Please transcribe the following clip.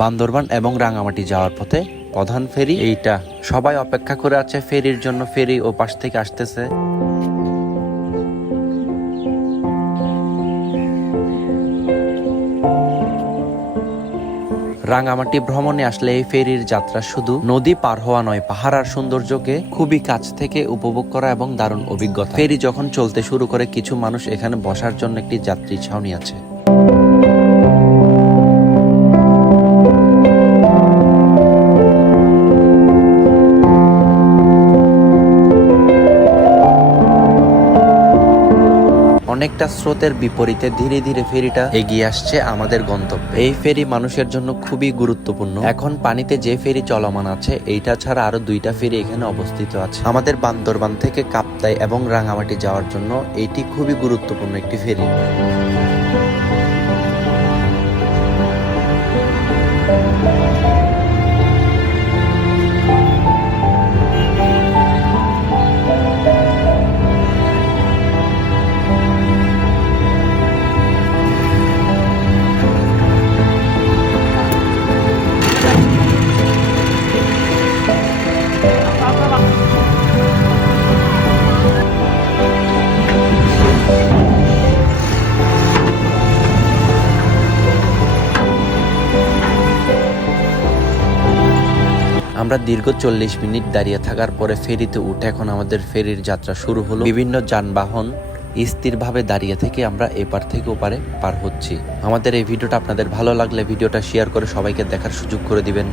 বান্দরবান এবং রাঙামাটি যাওয়ার পথে প্রধান ফেরি এইটা। সবাই অপেক্ষা করে আছে ফেরির জন্য, ফেরি ও পাশ থেকে আসতেছে। রাঙামাটি ভ্রমণে আসলে এই ফেরির যাত্রা শুধু নদী পার হওয়া নয়, পাহাড় আর সৌন্দর্যকে খুবই কাছ থেকে উপভোগ করা এবং দারুণ অভিজ্ঞতা। ফেরি যখন চলতে শুরু করে কিছু মানুষ এখানে বসার জন্য একটি যাত্রী ছাউনি আছে। অনেকটা স্রোতের বিপরীতে ধীরে ধীরে ফেরিটা এগিয়ে আসছে আমাদের গন্তব্যে। এই ফেরি মানুষের জন্য খুবই গুরুত্বপূর্ণ। এখন পানিতে যে ফেরি চলমান আছে এইটা ছাড়া আরো দুইটা ফেরি এখানে অবস্থিত আছে। আমাদের বান্দরবান থেকে কাপ্তাই এবং রাঙামাটি যাওয়ার জন্য এটি খুবই গুরুত্বপূর্ণ একটি ফেরি। আমরা দীর্ঘ 40 মিনিট দাঁড়িয়ে থাকার পরে ফেরিতে উঠে এখন আমাদের ফেরির যাত্রা শুরু হলো। বিভিন্ন যানবাহন স্থিরভাবে দাঁড়িয়ে থেকে আমরা এপার থেকে ওপারে পার হচ্ছি। আমাদের এই ভিডিওটা আপনাদের ভালো লাগলে ভিডিওটা শেয়ার করে সবাইকে দেখার সুযোগ করে দিবেন।